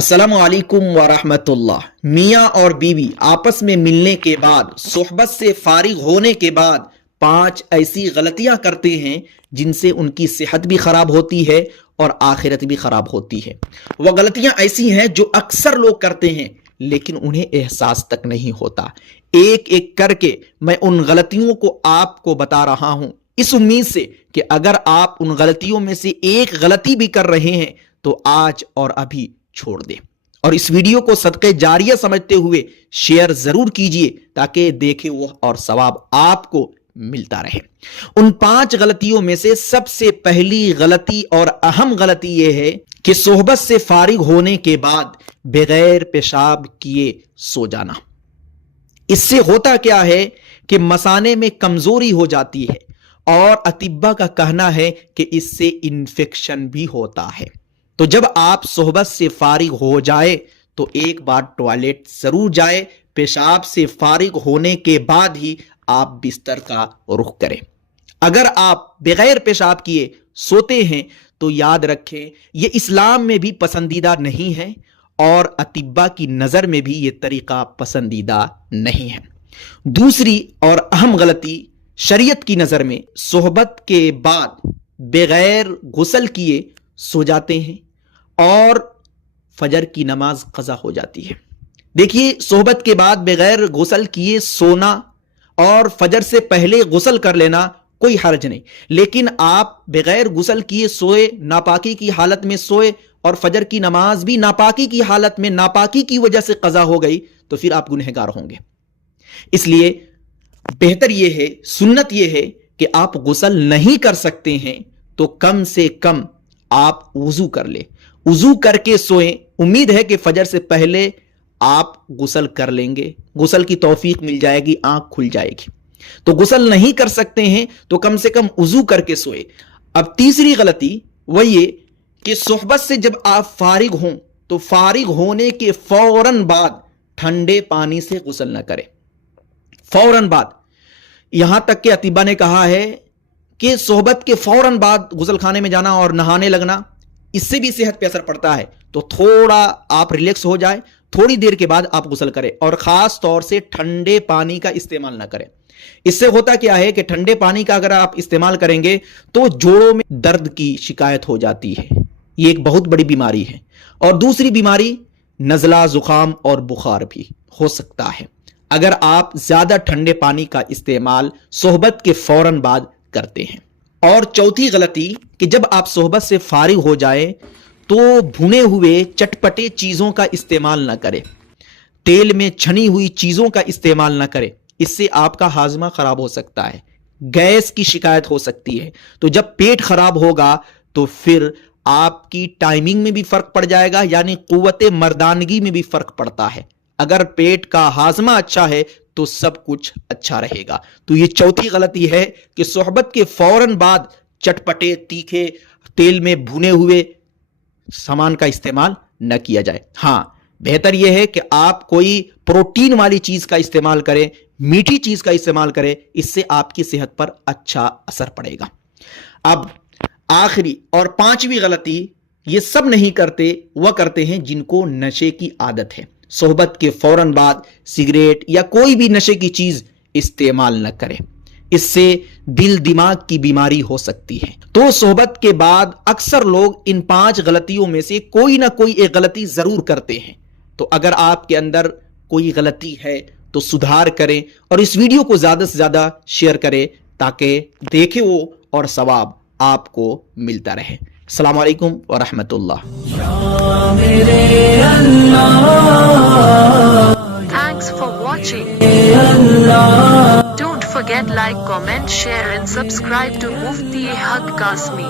अस्सलामु अलैकुम वरहमतुल्लाह। मियाँ और बीवी आपस में मिलने के बाद, सोहबत से फारिग होने के बाद 5 ऐसी गलतियां करते हैं जिनसे उनकी सेहत भी खराब होती है और आखिरत भी खराब होती है। वह गलतियां ऐसी हैं जो अक्सर लोग करते हैं लेकिन उन्हें एहसास तक नहीं होता। एक एक करके मैं उन गलतियों को आपको बता रहा हूं, इस उम्मीद से कि अगर आप उन गलतियों में से एक गलती भी कर रहे हैं तो आज और अभी छोड़ दे। और इस वीडियो को सदक़े जारिया समझते हुए शेयर जरूर कीजिए ताकि देखे वो और सवाब आपको मिलता रहे। उन 5 गलतियों में से सबसे पहली गलती और अहम गलती यह है कि सोहबत से फारिग होने के बाद बगैर पेशाब किए सो जाना। इससे होता क्या है कि मसाने में कमजोरी हो जाती है और अतिब्बा का कहना है कि इससे इन्फेक्शन भी होता है। तो जब आप सोहबत से फारिग हो जाए तो एक बार टॉयलेट जरूर जाए। पेशाब से फारिग होने के बाद ही आप बिस्तर का रुख करें। अगर आप बगैर पेशाब किए सोते हैं तो याद रखें यह इस्लाम में भी पसंदीदा नहीं है और अतिब्बा की नजर में भी यह तरीका पसंदीदा नहीं है। दूसरी और अहम गलती शरीयत की नजर में सोहबत के बाद बगैर गुस्ल किए सो जाते हैं और फजर की नमाज कज़ा हो जाती है। देखिए, सोहबत के बाद बगैर गुस्ल किए सोना और फजर से पहले गुस्ल कर लेना कोई हर्ज नहीं, लेकिन आप बगैर गुस्ल किए सोए, नापाकी की हालत में सोए और फजर की नमाज भी नापाकी की हालत में, नापाकी की वजह से कज़ा हो गई तो फिर आप गुनहगार होंगे। इसलिए बेहतर यह है, सुन्नत यह है कि आप गुस्ल नहीं कर सकते हैं तो कम से कम आप वुजू कर ले, वुजू करके सोएं। उम्मीद है कि फजर से पहले आप गुस्ल कर लेंगे, गुस्ल की तौफीक मिल जाएगी, आंख खुल जाएगी। तो गुस्ल नहीं कर सकते हैं तो कम से कम वुजू करके सोए। अब तीसरी गलती वह ये कि सोहबत से जब आप फारिग हों तो फारिग होने के फौरन बाद ठंडे पानी से गुस्ल न करें। फौरन बाद, यहां तक कि अतिबा ने कहा है कि सोहबत के फौरन बाद गुस्ल खाने में जाना और नहाने लगना, इससे भी सेहत पे असर पड़ता है। तो थोड़ा आप रिलैक्स हो जाए, थोड़ी देर के बाद आप गुस्ल करें और खास तौर से ठंडे पानी का इस्तेमाल ना करें। इससे होता क्या है कि ठंडे पानी का अगर आप इस्तेमाल करेंगे तो जोड़ों में दर्द की शिकायत हो जाती है। ये एक बहुत बड़ी बीमारी है। और दूसरी बीमारी नज़ला, जुकाम और बुखार भी हो सकता है अगर आप ज्यादा ठंडे पानी का इस्तेमाल सोहबत के फौरन बाद करते हैं। और चौथी गलती कि जब आप सोहबत से फारिग हो जाए तो भुने हुए चटपटे चीजों का इस्तेमाल ना करें, तेल में छनी हुई चीजों का इस्तेमाल ना करें। इससे आपका हाजमा खराब हो सकता है, गैस की शिकायत हो सकती है। तो जब पेट खराब होगा तो फिर आपकी टाइमिंग में भी फर्क पड़ जाएगा, यानी कुव्वते मर्दानगी में भी फर्क पड़ता है। अगर पेट का हाजमा अच्छा है तो सब कुछ अच्छा रहेगा। तो ये चौथी गलती है कि सोहबत के फौरन बाद चटपटे, तीखे, तेल में भुने हुए सामान का इस्तेमाल न किया जाए। हां, बेहतर यह है कि आप कोई प्रोटीन वाली चीज का इस्तेमाल करें, मीठी चीज का इस्तेमाल करें, इससे आपकी सेहत पर अच्छा असर पड़ेगा। अब आखिरी और 5वीं गलती, ये सब नहीं करते, वह करते हैं जिनको नशे की आदत है। सोहबत के फौरन बाद सिगरेट या कोई भी नशे की चीज इस्तेमाल न करें, इससे दिल दिमाग की बीमारी हो सकती है। तो सोहबत के बाद अक्सर लोग इन 5 गलतियों में से कोई ना कोई एक गलती जरूर करते हैं। तो अगर आपके अंदर कोई गलती है तो सुधार करें और इस वीडियो को ज्यादा से ज्यादा शेयर करें ताकि देखे वो और सवाब आपको मिलता रहे। अस्सलाम वालेकुम व रहमतुल्लाह। Thanks for watching. Don't forget like, comment, share and subscribe to Mufti Haq Kasmi.